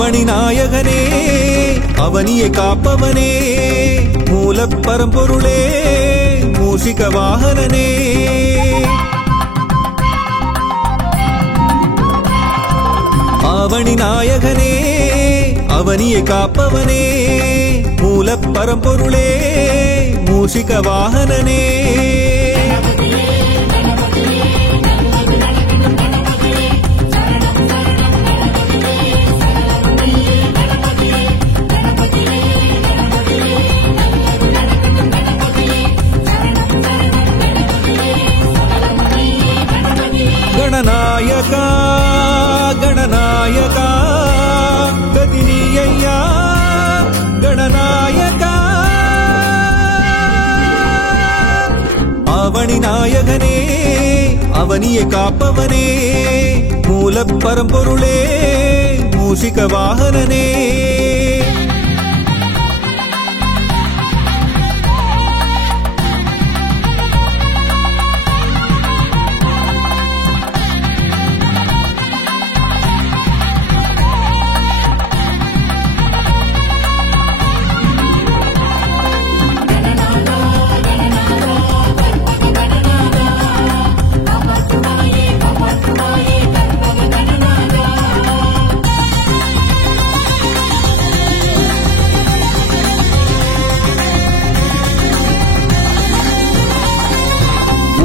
ஆவணி நாயகனே அவனியை காப்பவனே மூலப் பரம்பொருளே மூஷிக வாகனனே ஆவணி நாயகனே அவனியை காப்பவனே மூலப் பரம்பொருளே மூஷிக வாகனனே गणनायका गणनायका गदिनीय्या गणनायका आवणि नायकने அவனியை காப்பவனே மூலப் பரம்பொருளே மூஷிக வாகனனே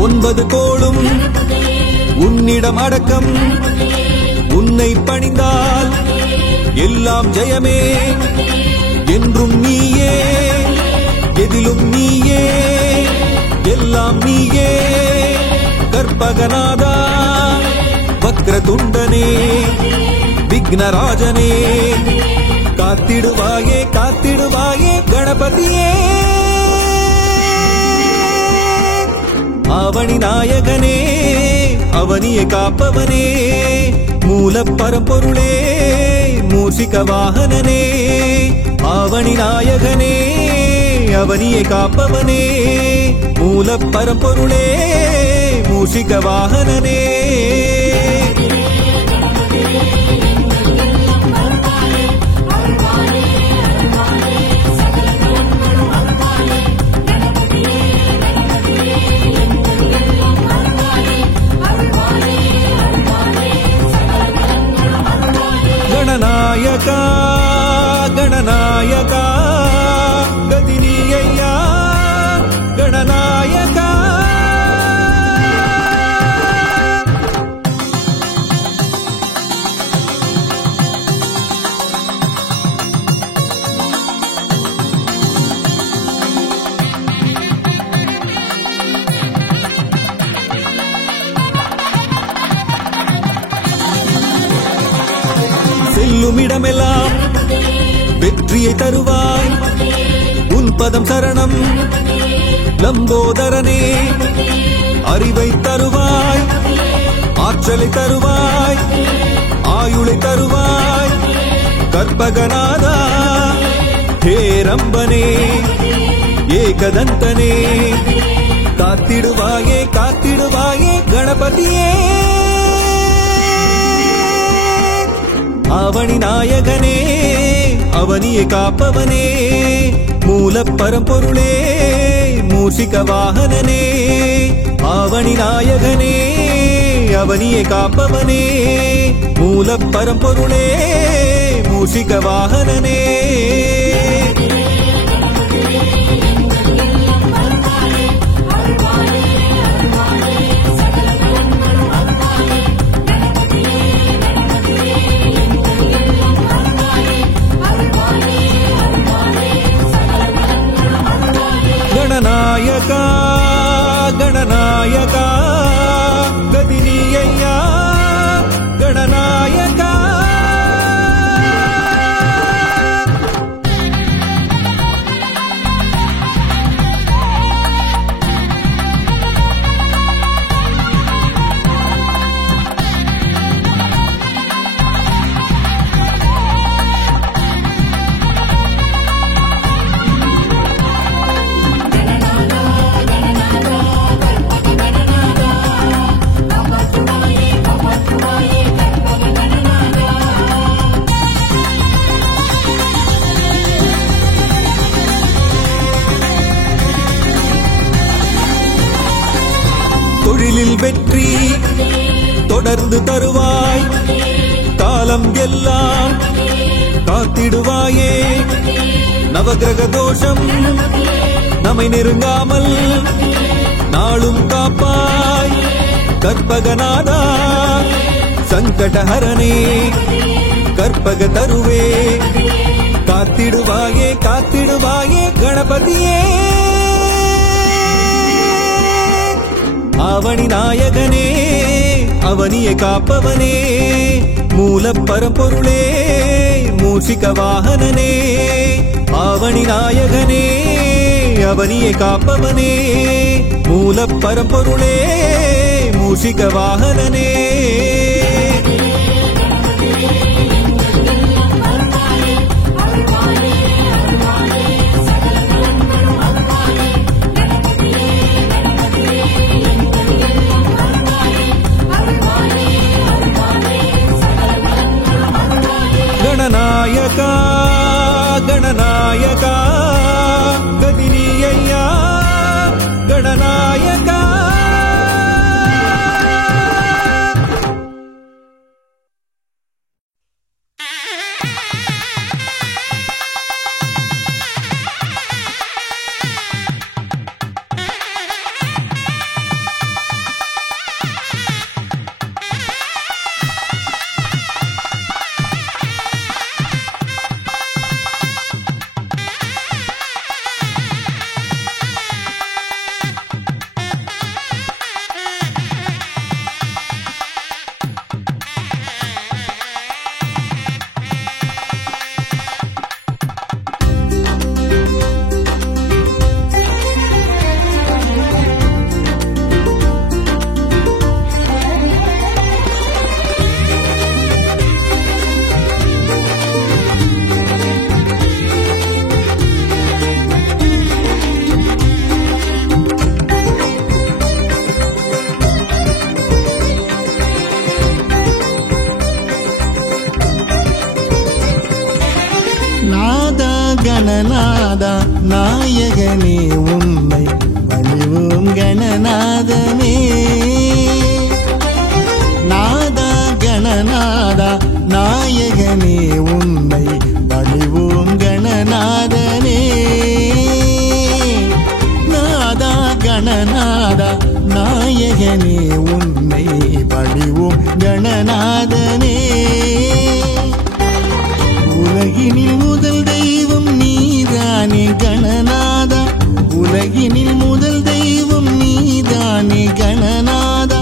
ஒன்பது கோளும் உன்னிடம் அடக்கம் உன்னை பணிந்தால் எல்லாம் ஜெயமே என்றும் நீயே எதிலும் நீயே எல்லாம் நீயே கற்பகநாதா வக்ரதுண்டனே விக்னராஜனே காத்திடுவாயே காத்திடுவாயே கணபதியே ஆவணி நாயகனே அவனியை காப்பவனே மூலப் பரம்பொருளே மூஷிக வாகனனே ஆவணி நாயகனே அவனியை காப்பவனே மூலப் பரம்பொருளே மூஷிக வாகனனே गणनायका गणनायका गदिनीय्या गणनायका செல்லுமிடமெல்லாம் வெற்றியை தருவாய் உன் பதம் சரணம் லம்போதரனே அறிவை தருவாய் ஆற்றலை தருவாய் ஆயுளை தருவாய் கற்பகநாதா ஹேரம்பனே ஏகதந்தனே காத்திடுவாயே காத்திடுவாயே கணபதியே ஆவணி நாயகனே அவனியை காப்பவனே மூலப் பரம்பொருளே மூஷிக வாகனனே ஆவணி நாயகனே அவனியை காப்பவனே மூலப் பரம்பொருளே மூஷிக வாகனனே गणनायका गणनायका गदिनीय्या गणनायका தொடர்ந்து தருவாய் காலம் எல்லாம் காத்திடுவாயே நவகிரக தோஷம் நம்மை நெருங்காமல் நாளும் காப்பாய் கற்பகநாதா சங்கடஹரணே கற்பக தருவே காத்திடுவாயே காத்திடுவாயே கணபதியே ஆவணி நாயகனே அவனியை காப்பவனே மூல பரம்பொருளே மூஷிக வாகனனே ஆவணி நாயகனே அவனியை காப்பவனே மூல பரம்பொருளே மூஷிக வாகனனே गणनायका गणनायका गदिनीय्या गणनायका கணநாதா நாயகனே உன்னை பணிவோம் கணநாதனே நாதா கணநாதா நாயகனே உன்னை பணிவோம் கணநாதனே நாதா கணநாதா நாயகனே உன்னை பணிவோம் கணநாதனே உலகினில் முதல் தெய்வம் நீதானே கணநாதா உலகினில் முதல் தெய்வம் நீதானே கணநாதா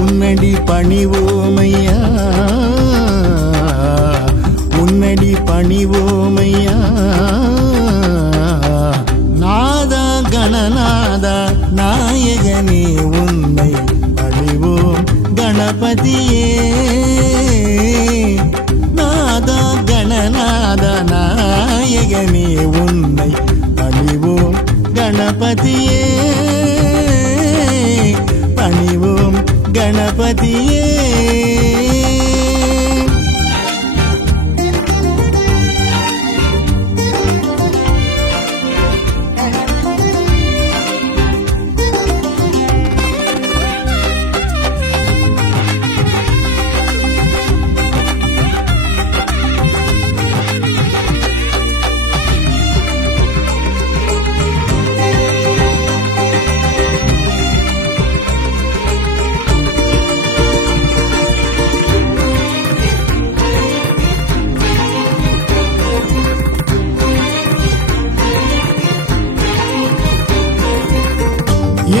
உன்னடி பணிவோமையா உன்னடி பணிவோமையா நாதா கணநாதா நாயகனே உன்னை பணிவோம் கணபதியே நாதா கணநாத நாயகனே உன்னை பணிவோம் கணபதியே பணிவோம் கணபதியே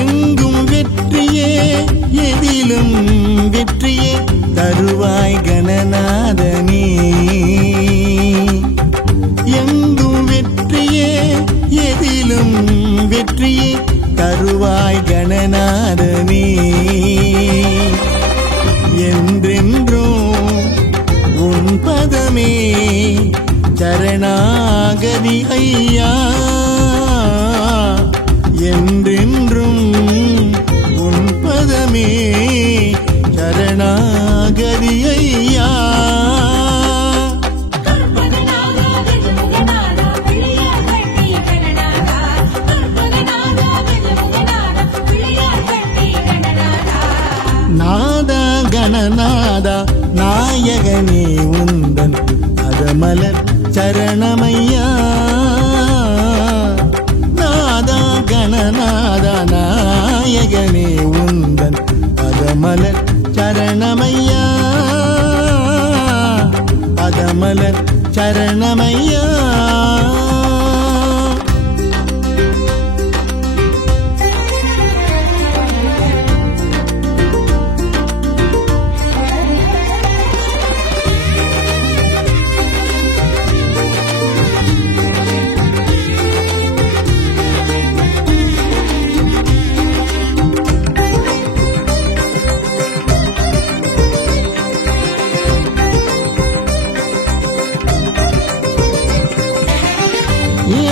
எங்கும் வெற்றியே எதிலும் வெற்றியே தருவாய் கணநாதனே எங்கும் வெற்றியே எதிலும் வெற்றியே தருவாய் கணநாதனே என்றென்றும் உன் பதமே சரணாகதி ஐயா என்றென்றும் உன் பதமே சரணாகதி ஐயா நாதா கணநாதா நாயகனே உந்தன் அதமலர் சரணமையா நாதா கணநாதா நாயகனே உந்தன் அதமலர் சரணமையா அதமலர் சரணமையா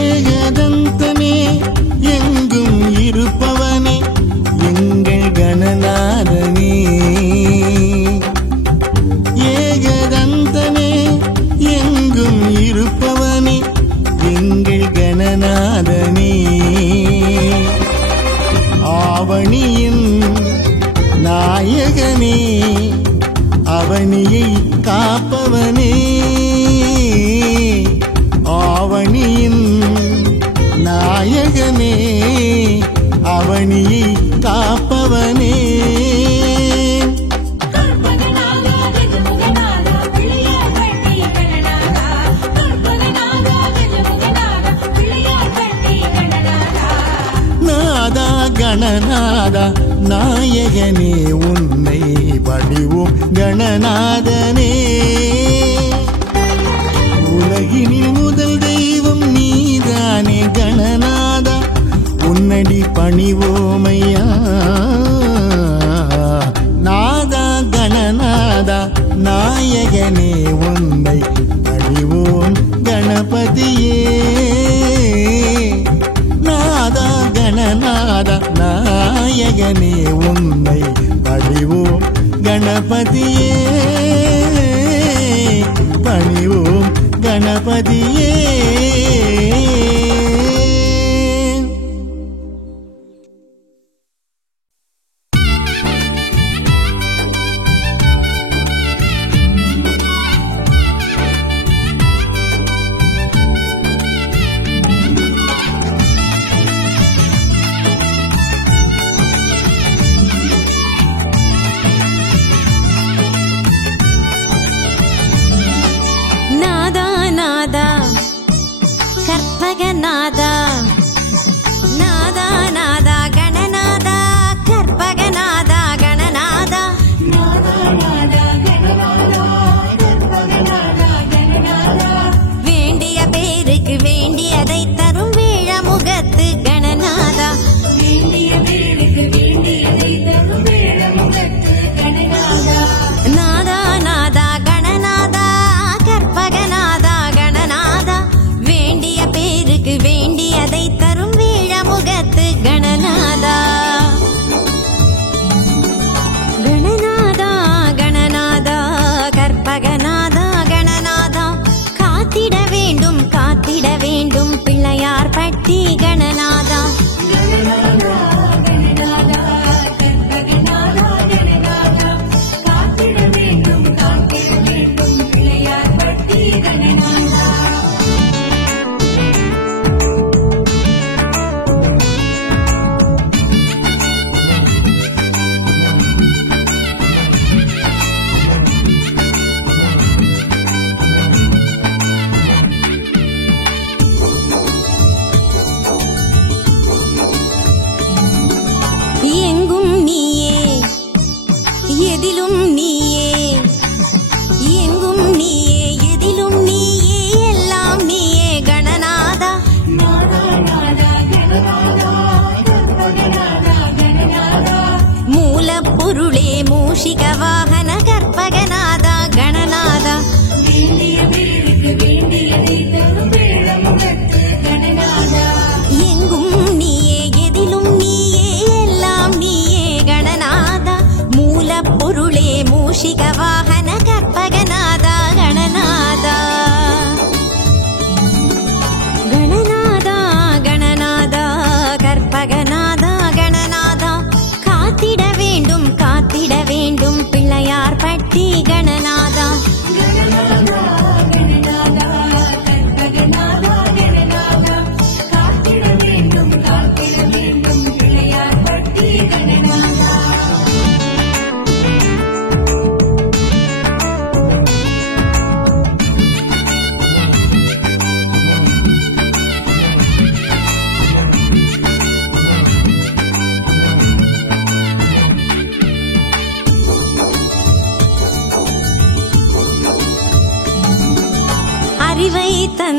ஏகதந்தனே எங்கும் இருப்பவனே எங்கள் கணநாதனே ஏகதந்தனே எங்கும் இருப்பவனே எங்கள் கணநாதனே ஆவணியின் நாயகனே அவனியை காப்பவனே ஆவணியின் நாயகனே அவனியை காப்பவனே நாதா கணநாதா நாயகனே உன்னை பணிவோம் கணநாதனே உலகினில் முதல் தெய்வம் நீதானே கணநாதா உன்னடி பணிவோமையா நாதா கணநாதா நாயகனே உன்னை பணிவோம் கணபதியே நாதா கணநாதா நாயகனே உன்னை பணிவோம் கணபதியே பணிவோம் கணபதியே கற்பகநாதா நாதா நாதா கணநாதா கற்பகநாதா கணநாதா வேண்டிய பேருக்கு வேண்டியதை தரும் வேழமுகத்து கணநாதா நாதா நாதா கணநாதா கற்பகநாதா கணநாதா வேண்டிய பேருக்கு வேண்டிய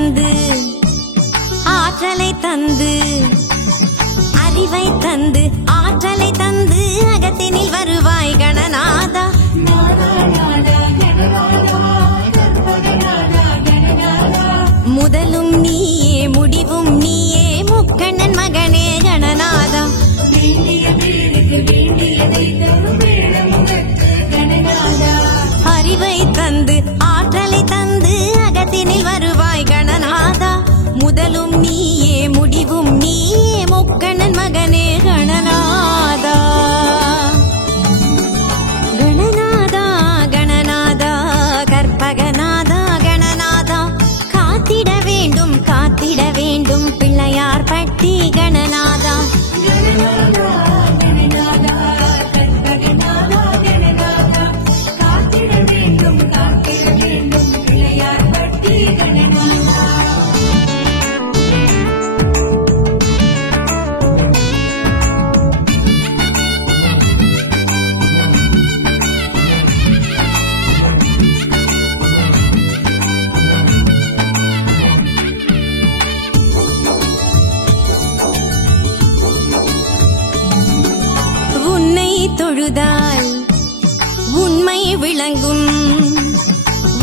தந்து ஆற்றலை தந்து அறிவை தந்து ஆற்றலை தந்து அகத்தினில் வருவாய் கணநாதா. முதலும் நீயே முடிவும் நீயே முக்கண்ணன் மகனே கணநாதா. அறிவை தந்து ஆற்றலை தந்து அகத்தினில் வருவாய் கணநாதா. முதலும் நீயே முடிவும் நீயே முக்கண்ணன் மகனே கணநாதா. கணநாதா கணநாதா கற்பகநாதா கணநாதா காத்திட வேண்டும் பிள்ளையார் பட்டி கணநாதா. தொழுதால் உண்மை விளங்கும்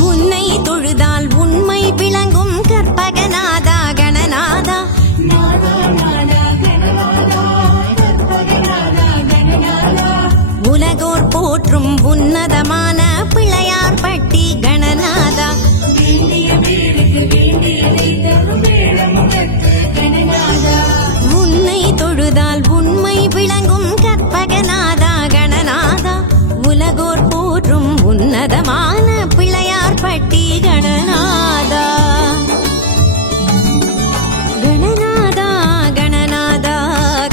உன்னை தொழுதால் உண்மை விளங்கும் கற்பகநாதா கணநாதா. உலகோர் போற்றும் உன்னதமான பிள்ளையார் பட்டி கணநாதா. உன்னை தொழுதால் உண்மை விளங்கும் கற்பகநாதா கணநாதா. உலகோர் போற்றும் உன்னதமான பிள்ளையார் பட்டி கணநாதா. கணநாதா கணநாதா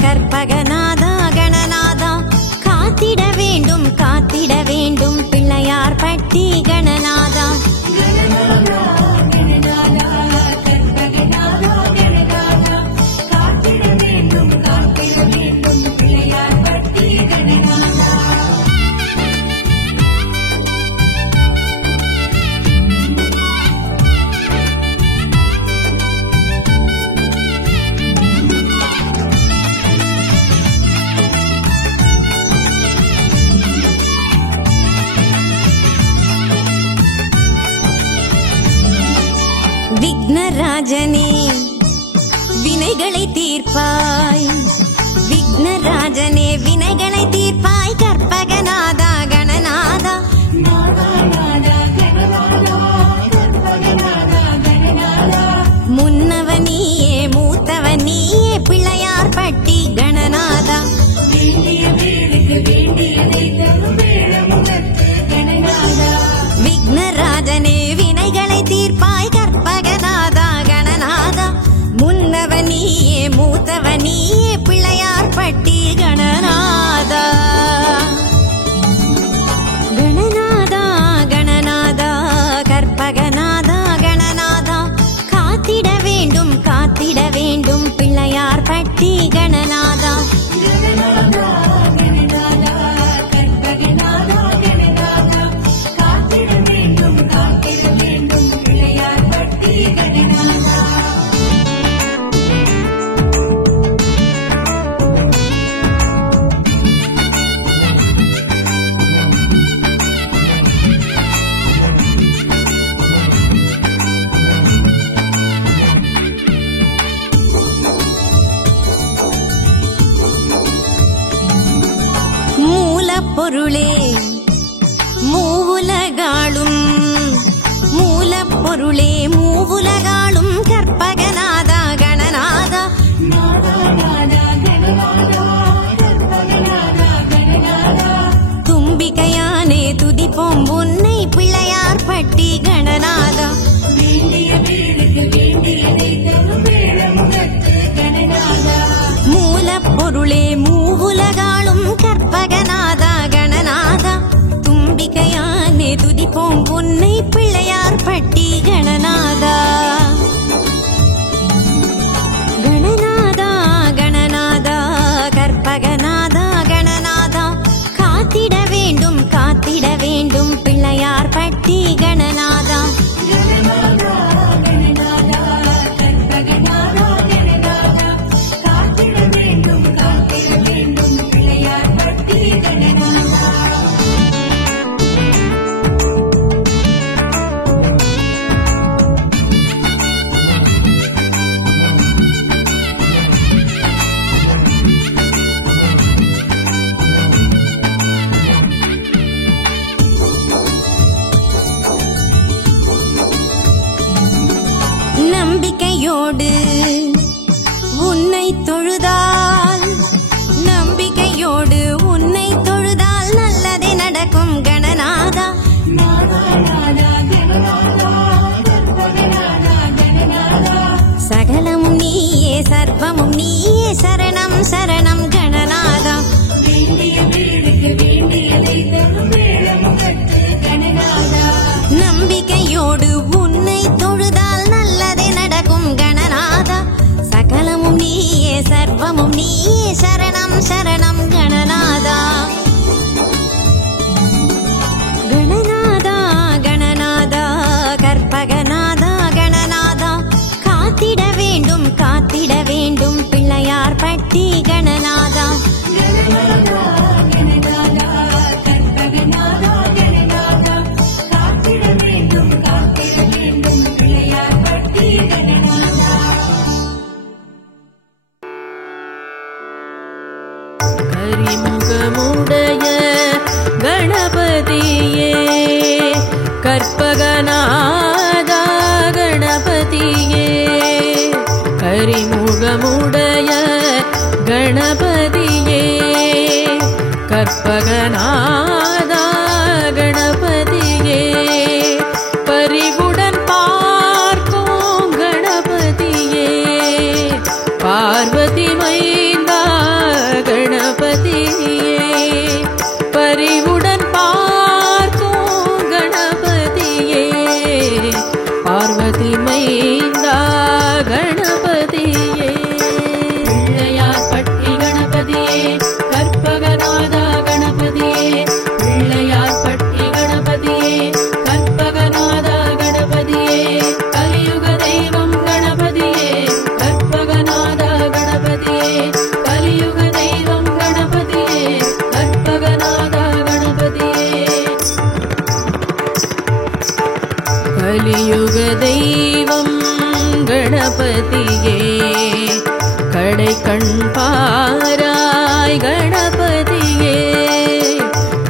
கற்பகநாதா கணநாதா காத்திட வேண்டும் பிள்ளையார் பட்டி கணநாதா. விக்னராஜனே வினைகளை தீர்ப்பாய் விக்னராஜனே வினைகளை தீர்ப்பாய் கற்பகநாதா கணநாதா. முன்னவனியே மூத்தவனியே பிள்ளையார் பட்டி கணநாதா. விக்னராஜனே வினைகளை தீர்ப்பாய் கற்பகநாதா கணநாதா. முன்னவனியே மூத்தவனியே பிள்ளையார் பட்டி கணநாதா. கணநாதா கணநாதா கற்பகநாதா கணநாதா காத்திட வேண்டும் பிள்ளையார் பட்டி கணநாதா. மூலப்பொருளே மூவுலகாளும் மூலப்பொருளே மூவுலகாளும் கற்பகநாதா கணநாதா. தும்பிக்கையானே துதிப்போம் உன்னை பிள்ளையார் பட்டி கணநாதா. மூலப்பொருளே மூவுலகாளும் கற்பகநாதா கணநாதா. தும்பிக்கையானே துதிப்போம் உன்னை பிள்ளையார் பட்டி கணநாதா. கணநாதா கணநாதா கற்பகநாதா கணநாதா காத்திட வேண்டும் பிள்ளையார் பட்டி கணநாதா. நம்பிக்கையோடு உன்னை தொழுதால் நம்பிக்கையோடு உன்னை தொழுதால் நல்லதே நடக்கும் கணநாதா. சகலமும் நீயே சர்வமும் நீயே சரணம் சரணம் கணநாதா. நம்பிக்கையோடு உன்னை தொழுதால் நல்லதே நடக்கும் கணநாதா. சகலமும் நீயே சர்வமும் நீயே சரணம் சரணம் கணநாதா. கணநாதா கணநாதா கற்பகநாதா கணநாதா காத்திட வேண்டும் பிள்ளையார் பட்டி கணநாதா. கரிமுகமுடைய கணபதியே கற்பகநாதா கணபதியே கரிமுகமுடைய கணபதியே கற்பகநாதா கணபதியே பரிவுடன் பார்க்கும் கணபதியே பார்வதி மைந்தா கணபதியே பரிவுடன் பார்க்கும் கணபதியே பார்வதி மைந்தா கணபதியே பிள்ளையார் பட்டி கணபதியே கற்பகநாதா கணபதியே பிள்ளையார் பட்டி கணபதியே கற்பகநாதா கணபதியே கலியுக தெய்வம் கணபதியே கற்பகநாதா கணபதியே கலியுக தெய்வம் கணபதியே கற்பகநாதா கணபதியே கலியுக தெய்வம் கணபதியே கடை கண் பாராய் கணபதியே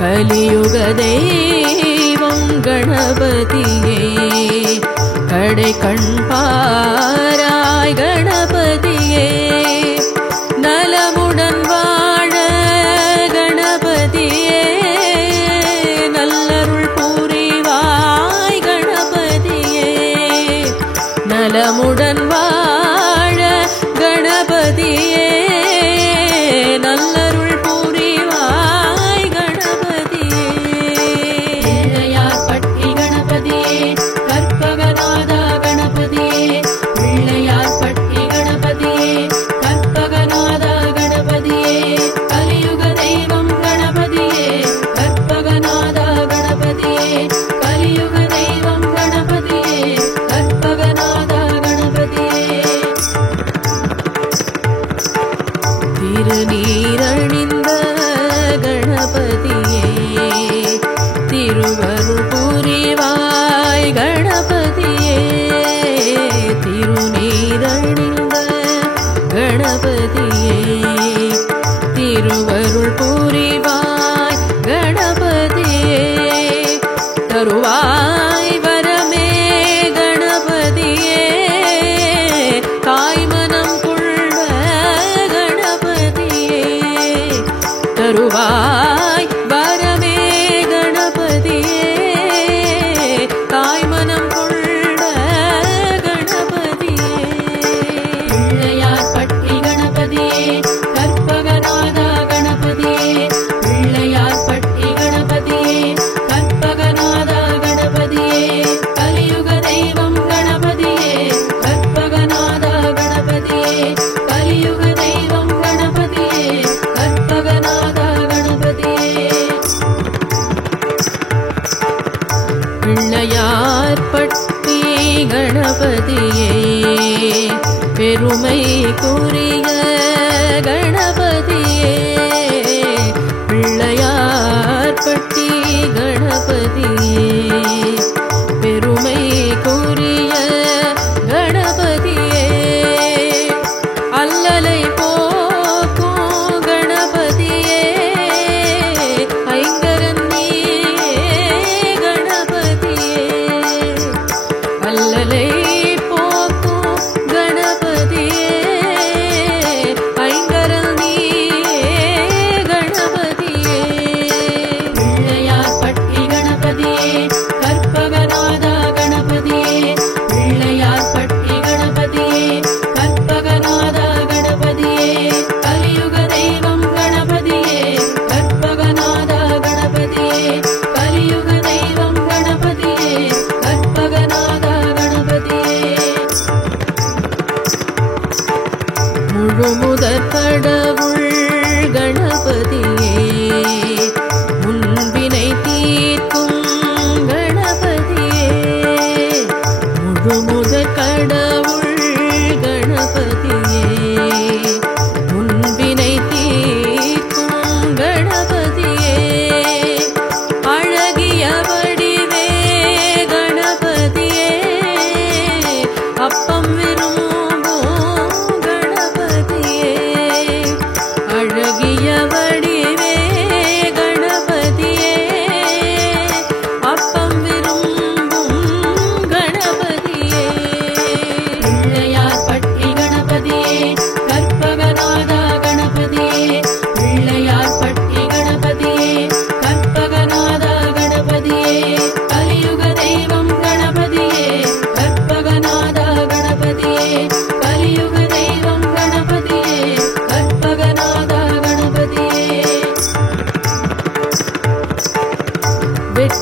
கலியுக தெய்வம் கணபதியே கடை கண் பாராய் கணபதியே நலமுடன் வாழ கணபதியே நல்லருள் புரிவாய் கணபதியே நலமுடன் வாழ கணபதியே நல்லருள் புரிவாய் கணபதியே பிள்ளையார் பட்டி கணபதியே கற்பகநாதா கணபதியே பிள்ளையார் பட்டி கணபதியே கற்பகநாதா கணபதியே கலியுக தெய்வம் கணபதியே கற்பகநாதா கணபதியே கலியுக தெய்வம் கணபதியே கற்பகநாதா கணபதியே திருநீரணிந்த கணபதியே திருவருள் புரிவாய் கணபதியே திருநீரணிந்த கணபதியே திருவருள் புரிவாய் கணபதியே தருவாய் வரமே கணபதியே தாய்மனம் கொண்ட கணபதியே தருவாய் வரமே கணபதியே தாய்மனம் கொண்ட கணபதியே பிள்ளையார் பட்டி கணபதியே கற்பகநாதா கணபதியே பிள்ளையார் பட்டி கணபதியே கற்பகநாதா கணபதியே கலியுக தெய்வம் கணபதியே கற்பகநாதா கணபதியே கலியுக தெய்வம் கணபதியே கற்பகநாதா கணபதியே பிள்ளையார் பட்டி கணபதியே பெருமை கூறிய கணபதியே பிள்ளையார் பட்டி கணபதியே பெருமை கூறிய கணபதியே அல்லலை போக்கும் கணபதியே ஐங்கரன் நீயே கணபதியே அல்லலை போக்கும்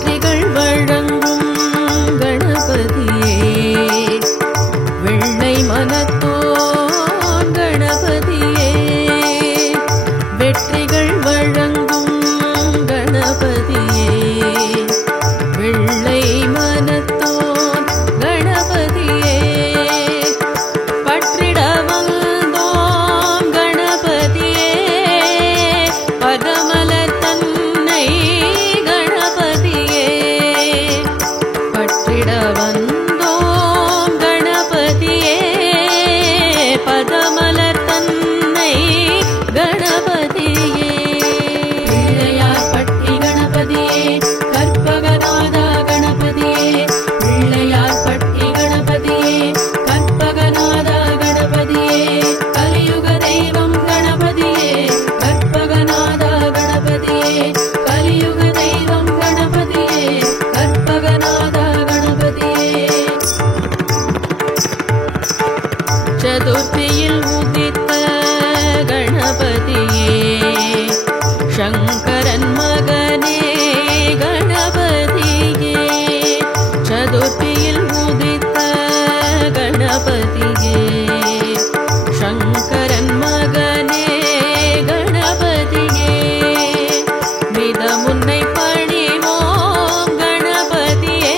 வெற்றிகள் வழங்கும் கணபதியே வெள்ளை மனத்தோன் கணபதியே வெற்றிகள் வழங்கும் கணபதியே வெள்ளை மனத்தோன் கணபதியே பற்றிட வந்தோம் கணபதியே பதமலர் தன்னை கணபதியே பற்றிட வந்தோம் கணபதியே பதமலர் தன்னை கணபதியே பிள்ளையார் பட்டி கணபதியே கற்பகநாதா கணபதியே பிள்ளையார் பட்டி கணபதியே கற்பகநாதா கணபதியே கலியுக தெய்வம் கணபதியே கற்பகநாதா கணபதியே கலியுக தெய்வம் கணபதியே கற்பகநாதா கணபதியே சதுர்த்தியில் உதித்த கணபதியே சங்கரன் மகனே கணபதியே சதுர்த்தியில் உதித்த கணபதியே சங்கரன் மகனே கணபதியே மிதமுன்னை பணிவோம் கணபதியே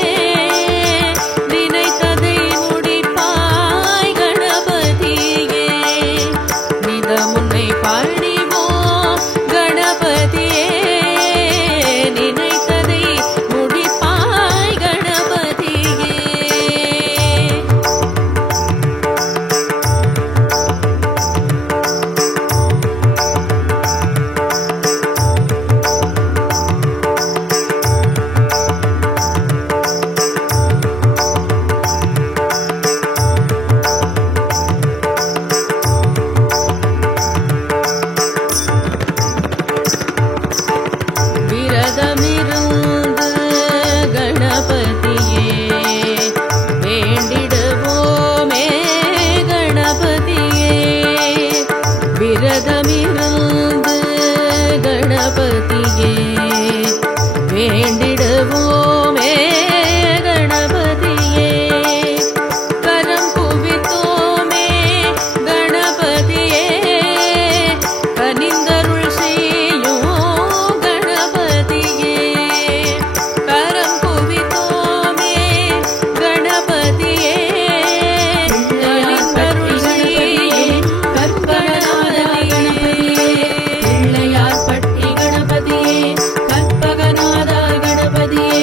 நினைத்ததை முடிப்பாய் கணபதியே மிதமுன்னை பணிவோம் கணபதியே நினைத்ததை முடிப்பாய் கணபதியே விரதமிருந்து கணபதியே வேண்டிடுவோமே கணபதியே விரதமிருந்து கணபதியே வேண்டிடுவோமே கணபதியே கரம் குவித்தோமே கணபதியே கனிந்தருள் செய்யும் கணபதியே கரம் குவித்தோமே கணபதியே கனிந்தருள் செய்யும் கற்பகநாதா கணபதியே பிள்ளையார் பட்டி கணபதியே கற்பகநாதா கணபதியே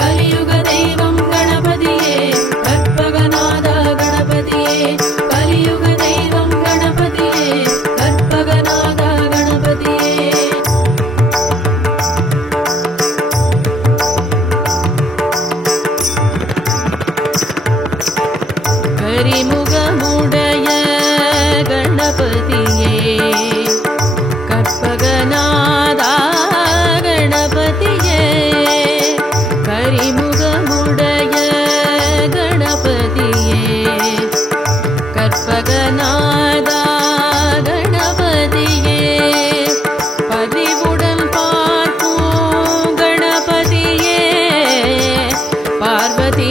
கலியுக தெய்வம் கணபதியே கற்பகநாதா கணபதியே கலியுக தெய்வம் கணபதியே கற்பகநாதா கணபதியே கரிமுகமுடைய கணபதியே கற்பகநாதா கணபதியே கரிமுகமுடைய கணபதியே கற்பகநாதா கணபதியே பதிவுடன் பார்க்கும் கணபதியே பார்வதி